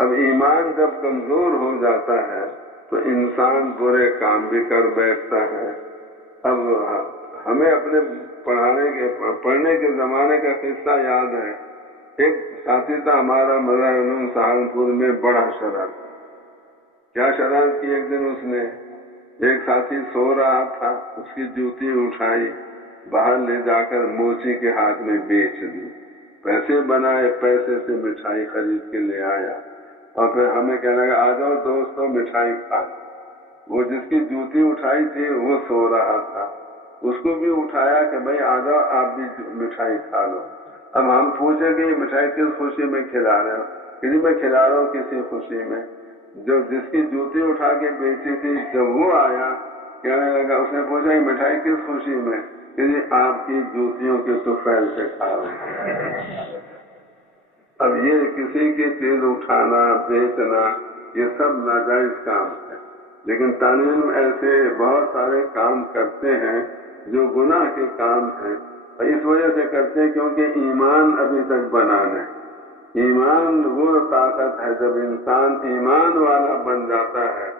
اب ایمان جب کمزور ہو جاتا ہے تو انسان برے کام بھی کر بیٹھتا ہے۔ اب ہمیں اپنے پڑھنے کے زمانے کا قصہ یاد ہے۔ ایک ساتھی تھا ہمارا مظاہر علوم سہارنپور میں، بڑا شرارت۔ کیا شرارت کی، ایک دن اس نے، ایک ساتھی سو رہا تھا، اس کی جوتی اٹھائی، باہر لے جا کر موچی کے ہاتھ میں بیچ دی، پیسے بنائے، پیسے سے مٹھائی خرید کے لے آیا، اور پھر ہمیں کہنے لگا آ جاؤ دوستوں مٹھائی کھا۔ وہ جس کی جوتی اٹھائی تھی وہ سو رہا تھا، اس کو بھی اٹھایا کہ بھائی آ جاؤ آپ بھی مٹھائی کھا لو۔ اب ہم پوچھیں کہ یہ مٹھائی کس خوشی میں کھلا رہے ہو؟ کہ میں کھلا رہا ہوں کسی خوشی میں۔ جو جس کی جوتی اٹھا کے بیچی تھی، جب وہ آیا کہنے لگا، اس نے پوچھا یہ مٹھائی کس خوشی میں؟ کہ آپ کی جوتیوں کے طفیل سے کھا رہے ہیں۔ اب یہ کسی کی چیز اٹھانا، بیچنا، یہ سب ناجائز کام ہے، لیکن تعلیم ایسے بہت سارے کام کرتے ہیں جو گناہ کے کام ہیں، اور اس وجہ سے کرتے ہیں کیونکہ ایمان ابھی تک بنا نہیں۔ ایمان وہ طاقت ہے، جب انسان ایمان والا بن جاتا ہے